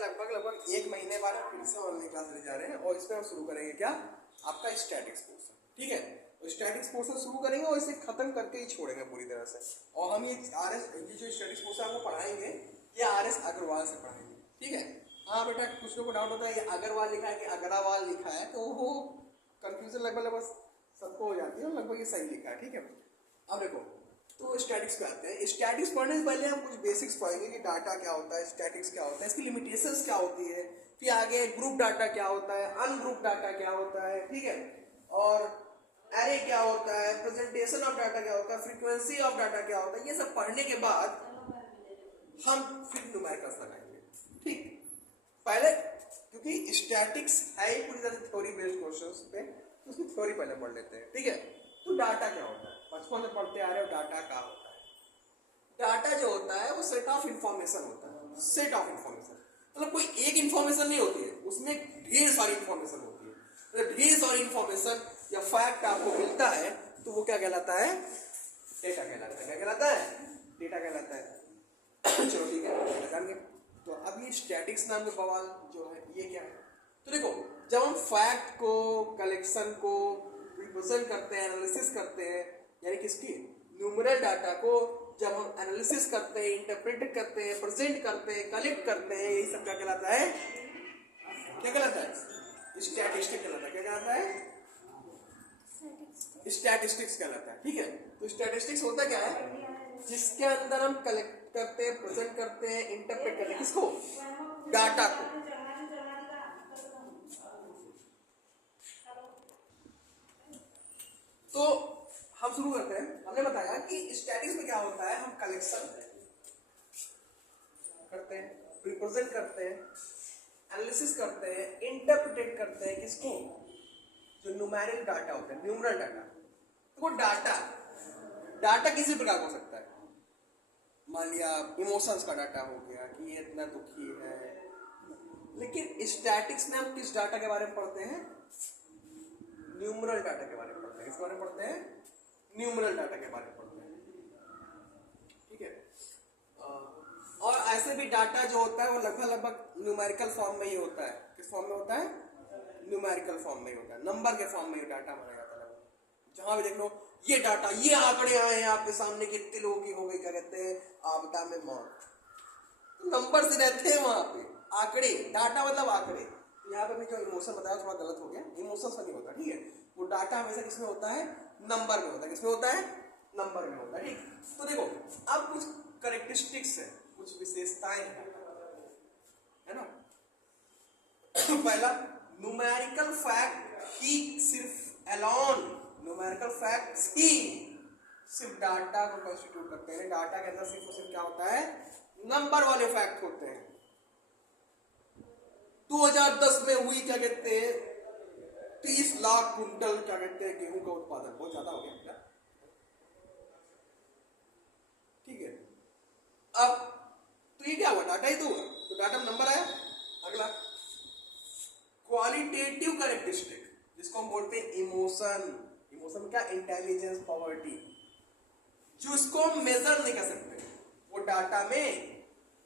लगभग एक महीने बाद हम फिर से ऑनलाइन क्लास लेने जा रहे हैं और इसमें हम शुरू करेंगे क्या, आपका स्टैटिक्स पोर्शन। ठीक है, तो स्टैटिक्स पोर्शन शुरू करेंगे और इसे खत्म करके ही छोड़ेंगे पूरी तरह से। और हम ये जो स्टैटिक्स पोर्शन आपको पढ़ाएंगे ये RS अग्रवाल से पढ़ाएंगे। ठीक है, हाँ बेटा कुछ लोगों को डाउट होता है ये अग्रवाल लिखा है कि अग्रवाल लिखा है, तो वो कंफ्यूजन लगभग सबको हो जाती है और लगभग ये सही लिखा है। ठीक है, अब देखो तो स्टैटिक्स पे आते हैं। स्टैटिक्स पढ़ने से पहले हम कुछ बेसिक्स पढ़ेंगे कि डाटा क्या होता है, स्टैटिक्स क्या होता है, इसकी लिमिटेशंस क्या होती है, फिर आगे ग्रुप डाटा क्या होता है, अनग्रुप डाटा क्या होता है, ठीक है, और एरे क्या होता है, प्रेजेंटेशन ऑफ डाटा क्या होता है, फ्रीक्वेंसी ऑफ डाटा क्या होता है। ये सब पढ़ने के बाद हम फिर न्यूमेरिकल्स लगाएंगे। ठीक, पहले क्योंकि स्टैटिक्स है ही पूरी तरह थ्योरी बेस्ड क्वेश्चंस पे, तो उसकी थ्योरी पहले पढ़ लेते हैं। ठीक है, तो डाटा क्या होता है, बचपन से पढ़ते आ रहे हो डाटा क्या होता है। डाटा जो होता है वो सेट ऑफ इंफॉर्मेशन होता है। सेट ऑफ इंफॉर्मेशन मतलब कोई एक इंफॉर्मेशन नहीं होती है, उसमें ढेर सारी इंफॉर्मेशन होती है। मतलब ढेर सारी इंफॉर्मेशन या फैक्ट आपको मिलता है तो वो क्या कहलाता है, डेटा कहलाता है। क्या कहलाता है, डेटा कहलाता है। चलो ठीक है, जान गए। तो अब ये स्टैटिक्स नाम का बवाल जो है ये क्या है, तो देखो जब हम फैक्ट को, कलेक्शन को रिप्रेजेंट करते हैं, एनालिसिस करते हैं, यानी किसकी न्यूमेरल डाटा को जब हम एनालिसिस करते हैं, इंटरप्रेट करते हैं, प्रेजेंट करते हैं, कलेक्ट करते हैं, यही सब क्या कहलाता है, क्या कहलाता है, स्टैटिस्टिक्स कहलाता है। क्या कहलाता है, स्टैटिस्टिक्स कहलाता है। ठीक है, तो स्टैटिस्टिक्स होता क्या है, जिसके अंदर हम कलेक्ट करते हैं, प्रेजेंट करते हैं, इंटरप्रेट करते हैं, किसको, डाटा को। तो हम शुरू करते हैं। हमने बताया कि स्टैटिक्स में क्या होता है, हम कलेक्शन करते हैं, रिप्रेजेंट करते हैं, एनालिसिस करते हैं, इंटरप्रेट करते हैं, किसको, जो न्यूमेरिकल डाटा होता है, न्यूमरल डाटा। तो वो डाटा किसी प्रकार हो सकता है। मान लिया इमोशंस का डाटा हो गया कि ये इतना दुखी है, लेकिन स्टैटिक्स में हम किस डाटा के बारे में पढ़ते हैं, न्यूमरल डाटा के बारे में पढ़ते हैं। किस बारे में पढ़ते हैं, न्यूमरल डाटा के बारे में पढ़ते हैं। ठीक है, और ऐसे भी डाटा जो होता है वो लगभग न्यूमेरिकल फॉर्म में ही होता है। किस फॉर्म में होता है, न्यूमेरिकल फॉर्म में ही होता है, नंबर के फॉर्म में ही डाटा बनाया जाता है। जहां भी देख लो ये डाटा, ये आंकड़े आए हैं आपके सामने, कितने लोगों की हो गई, क्या कहते हैं, आपदा में मौत, नंबर से रहते हैं वहां पे, आंकड़े, डाटा मतलब आंकड़े। यहाँ पे जो इमोशन बताया थोड़ा गलत हो गया, इमोशन से नहीं होता। ठीक है, वो डाटा हमेशा किसमें होता है, नंबर में होता है। किसमें होता है, नंबर में होता है। ठीक, तो देखो अब कुछ कैरेक्टरिस्टिक्स है, कुछ विशेषताएं है ना। पहला, न्यूमेरिकल फैक्ट ही सिर्फ एलोन, न्यूमेरिकल फैक्ट्स ही सिर्फ डाटा को कंस्टिट्यूट करते हैं। डाटा के अंदर सिर्फ और सिर्फ क्या होता है, नंबर वाले फैक्ट होते हैं। 2010 में हुई क्या कहते हैं 30 लाख कुंटल क्या कहते हैं गेहूं का उत्पादन, बहुत ज्यादा हो गया। ठीक है, अब तो ये क्या हुआ, डाटा ही तो हुआ, तो डाटा में नंबर आया। अगला क्वालिटेटिव कैरेक्टरिस्टिक, जिसको हम बोलते हैं इमोशन। इमोशन क्या, इंटेलिजेंस, पॉवर्टी, जो उसको हम मेजर नहीं कर सकते, वो डाटा में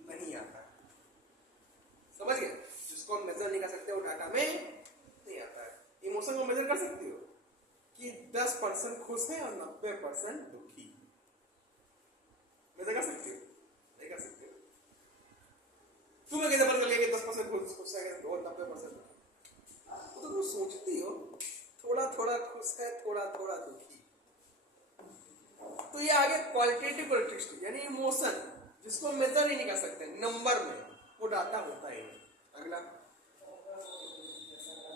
नहीं आता। समझ गए, जिसको हम मेजर नहीं कर सकते वो डाटा में नहीं आता है। इमोशन को मेजर कर सकते हो कि 10% खुश है और 90% दुखी, मेजर कर सकते हो, नहीं कर सकते। तुम्हें कैसे पता चलेगा 10% खुश है और 90%? तो तुम सोचती हो थोड़ा थोड़ा खुश है, थोड़ा थोड़ा दुखी। तो ये आगे क्वालिटेटिव कैरेक्टरिस्टिक यानी इमोशन, जिसको मेजर ही नहीं कर सकते नंबर में, वो डाटा होता है। अगला,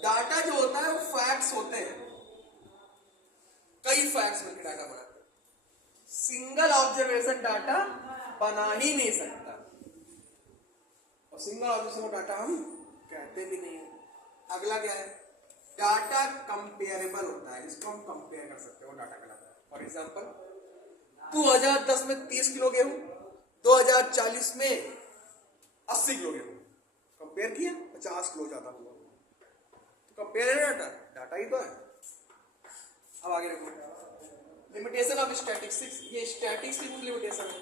डाटा जो होता है वो फैक्ट्स होते हैं, कई फैक्ट्स मिलकर डाटा बनाते हैं। सिंगल ऑब्जर्वेशन डाटा बना ही नहीं सकता, और सिंगल ऑब्जर्वेशन डाटा हम कहते भी नहीं है। अगला क्या है, डाटा कंपेरेबल होता है, जिसको हम कंपेयर कर सकते हैं, वो डाटा कहलाता है। फॉर एग्जांपल 2010 में 30 किलो गेहूं, 2040 में 80 किलो गेहूं, कंपेयर किया 50 किलो ज्यादा हुआ, तो कंपेयर है डाटा, डाटा ही तो है। अब आगे देखो लिमिटेशन ऑफ स्टैटिस्टिक्स, ये स्टैटिस्टिक्स की लिमिटेशन है।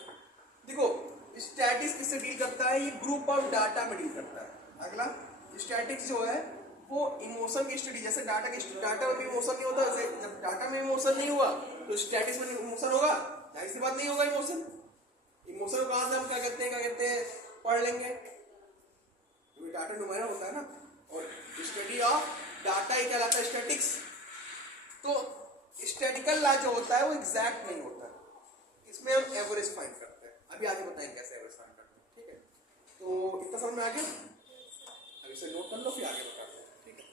देखो स्टैटिक्स किससे डील करता है? ये ग्रुप ऑफ डाटा में डील करता है। अगला स्टैटिक्स जो है वो इमोशन की स्टडी, जैसे डाटा में इमोशन नहीं होता, जैसे जब डाटा में इमोशन नहीं हुआ तो स्टैटिक्स में इमोशन होगा? जाहिर सी बात नहीं होगा इमोशन। इमोशन को कहां से हम क्या कहते हैं पढ़ लेंगे, क्योंकि डाटा न्यूमेरिकल होता है ना, और स्टडी ऑफ डाटा ही कहलाता है स्टैटिक्स। तो स्टैटिकल लॉ जो होता है वो एग्जैक्ट नहीं होता है, इसमें हम एवरेज फाइंड करते हैं। अभी आगे बताएंगे कैसे एवरेज फाइंड करते हैं, ठीक है? तो इतना समझ में आ गया? अब इसे नोट कर लो, फिर आगे बताते हैं, ठीक है?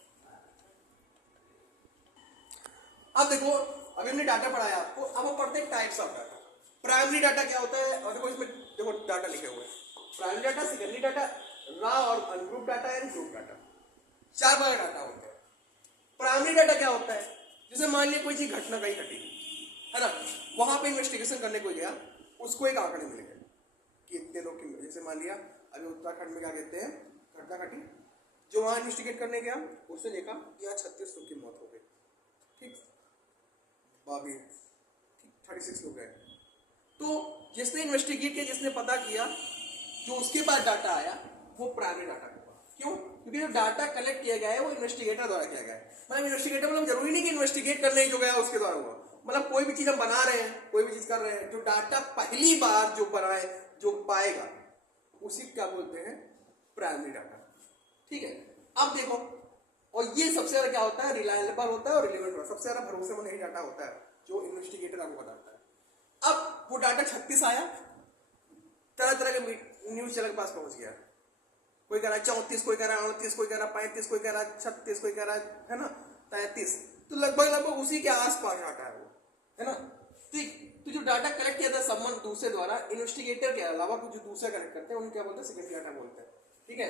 अब देखो, अभी हमने डाटा पढ़ाया आपको, अब हम पढ़ते हैं types of data. Primary data क्या होता है? और देखो इसमें देखो डाटा लिखे हुए हैं, primary data, secondary data, raw और ungroup data and group data. 4 प्रकार डाटा होते हैं। प्राइमरी डाटा क्या होता है? जैसे मान लिया कोई चीज घटना कहीं घटी है ना, वहां पे इन्वेस्टिगेशन करने को गया, उसको एक आंकड़े मिल गए कि इतने लोग की, जैसे मान लिया अभी उत्तराखंड में क्या कहते हैं, घटना घटी, जो वहां इन्वेस्टिगेट करने गया उसने देखा यहाँ 36 लोग की मौत हो गई, ठीक, 36 लोग गए। तो जिसने इन्वेस्टिगेट किया, जिसने पता किया, जो उसके पास डाटा आया वो प्राइमरी डाटा होगा। क्यों? क्योंकि जो डाटा कलेक्ट किया गया है वो इन्वेस्टिगेटर द्वारा किया गया है। मतलब इन्वेस्टिगेटर मतलब जरूरी नहीं कि इन्वेस्टिगेट करने जो गया उसके द्वारा हुआ, मतलब कोई भी चीज हम बना रहे हैं, कोई भी चीज कर रहे हैं, जो डाटा पहली बार जो बनाए, जो पाएगा, उसी क्या बोलते हैं? प्राइमरी डाटा, ठीक है? अब देखो, और ये सबसे ज्यादा क्या होता है? रिलायबल होता है और रिलेवेंट होता है। सबसे ज्यादा भरोसेमंद यही डाटा होता है जो इन्वेस्टिगेटर आपको बताता है। अब वो डाटा 36 आया, तरह तरह के न्यूज चैनल के पास पहुंच गया, कोई कह रहा है 34, कोई कह रहा है 38, कोई कह रहा है 35, कोई कह रहा है 36, कोई कह रहा है ना 33, तो लगभग उसी के आसपास डाटा है वो, है ना? ठीक। तो जो डाटा कलेक्ट किया था समवन दूसरे द्वारा, इन्वेस्टिगेटर के अलावा कुछ जो दूसरे कलेक्ट करते हैं उनको क्या बोलते हैं? सेकेंडरी डाटा बोलते हैं, ठीक है?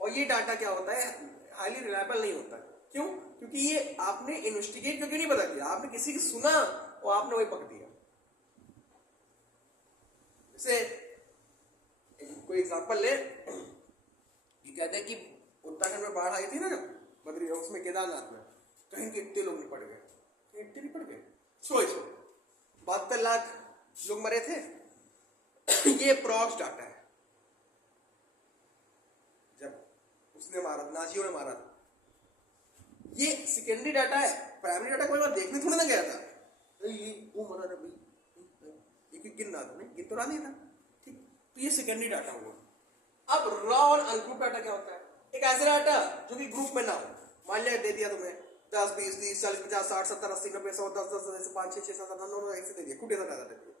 और ये डाटा क्या होता है? हाईली रिलायबल नहीं होता। क्यों? क्योंकि ये आपने इन्वेस्टिगेट क्यों नहीं पता किया, आपने किसी की सुना और आपने वही पकड़ दिया। जैसे कोई एग्जांपल ले, कहते हैं कि उत्तराखंड में बाढ़ आई थी ना जब बद्री, उसमें केदारनाथ में, कहीं के इतने लोग नहीं पड़ गए, इतने नहीं पड़ गए, 72 लाख लोग मरे थे। ये प्रॉक्स डाटा है, जब उसने मारा, नाजियों ने मारा था। ये सेकेंडरी डाटा है। प्राइमरी डाटा कोई बार देखने थोड़ा ना गया था, ये वो मरा था भाई, एक गिन रहा था, नहीं गिन तो रहा नहीं था, ठीक? तो ये सेकेंडरी डाटा हुआ। अब रॉ और अनग्रुप डाटा क्या होता है? एक ऐसा डाटा जो कि ग्रुप में ना हो। मान लिया दे दिया तुम्हें 10, 20, 30, 40, 50, 60, 70, 80, 90, 100, 10, 10, 5, 6, 6, 7, 8, 9, 10 ऐसे दे दिया, खूब डाटा दे दिया,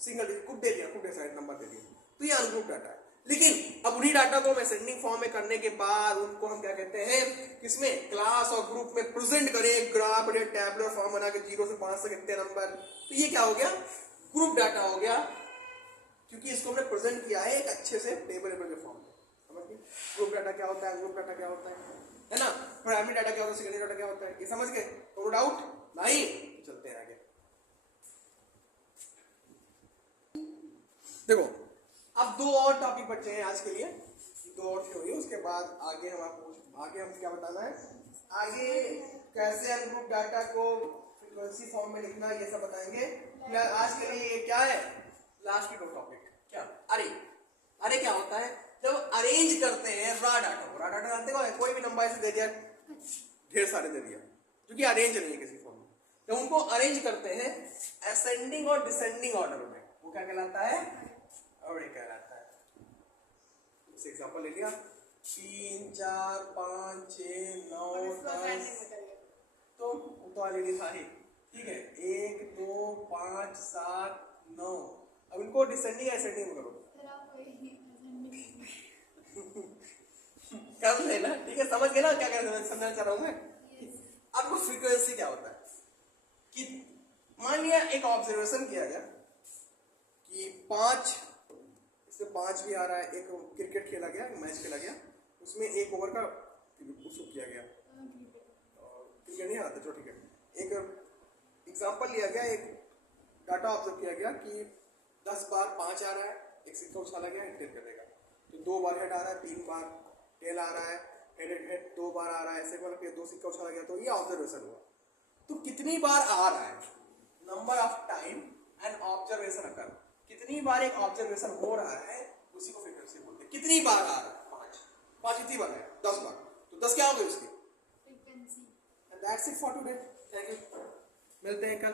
सिंगल डिजिट खूब दे दिया, खूब साइड नंबर दे दिया, तो ये अनग्रुप डाटा है। लेकिन अब उन्हीं डाटा को हम असेंडिंग फॉर्म में करने के बाद उनको हम क्या कहते हैं? किसमें? क्लास और ग्रुप में प्रेजेंट करें, ग्राफ या टैबुलर फॉर्म बना के 0 से 5 तक इतने नंबर, तो ये क्या हो गया? ग्रुप डाटा हो गया, क्योंकि इसको हमने प्रेजेंट किया है एक अच्छे से टेबल के फॉर्म में। समझ गए? ग्रुप डाटा क्या होता है, ग्रुप डाटा क्या होता है ना? प्राइमरी डाटा क्या होता है, सेकेंडरी डाटा क्या होता है, ये समझ गए? कोई डाउट नहीं? चलते हैं आगे। देखो, अब 2 और टॉपिक बचे हैं आज के लिए, 2 और थ्योरी, उसके बाद आगे हम क्या बताना है, आगे कैसे अनग्रुप डाटा को फ्रीक्वेंसी फॉर्म में लिखना, ये सब बताएंगे। आज के लिए ये क्या है? लास्ट की 2 टॉपिक क्या? अरे क्या होता है? जब अरेंज करते हैं रॉ डाटा को, रॉ डाटा जानते हो, कोई भी नंबर ऐसे दे दिया, ढेर सारे दे दिया, जो कि अरेंज नहीं है किसी फॉर्म में, जब उनको अरेंज करते हैं असेंडिंग और डिसेंडिंग ऑर्डर में, वो क्या कहलाता है? अर्रे कहलाता है। इस एग्जांपल ले लिया, 3, 4, 5, 6, 9, 10, तो ऑलरेडी था ही, ठीक है? 1, 2, 5, 7, 9। अब इनको डिसेंडिंग एसेंडिंग करो, कर लेना, ठीक है? समझ गए ना क्या समझना चाह रहा हूं मैं? आपको फ्रीक्वेंसी क्या होता है कि मान लिया एक ऑब्जर्वेशन किया गया कि 5, इसमें 5 भी आ रहा है, एक क्रिकेट खेला गया, मैच खेला गया, उसमें 1 ओवर का उसको किया गया, क्रिकेट नहीं आता, ठीक है? एक एग्जांपल लिया गया, एक डाटा ऑब्जर्व किया गया कि 10 बार 5 आ रहा है, एक सिक्का उछाला गया, हेड करेगा, तो 2 बार हेड आ रहा है, 3 बार टेल आ रहा है, हेड 2 बार आ रहा है, ऐसे मतलब कि 2 सिक्का उछाला गया, तो ये ऑब्जर्वेशन हुआ। तो कितनी बार आ रहा है? Number of time and observation occur, कितनी बार एक ऑब्जर्वेशन हो रहा है उसी को फ्रीक्वेंसी बोलते हैं। कितनी बार आ रहा है? 5 कितनी बार है? 10 बार। तो 10 क्या हो गई उसकी frequency. That's it for today. Thank you, मिलते हैं कल।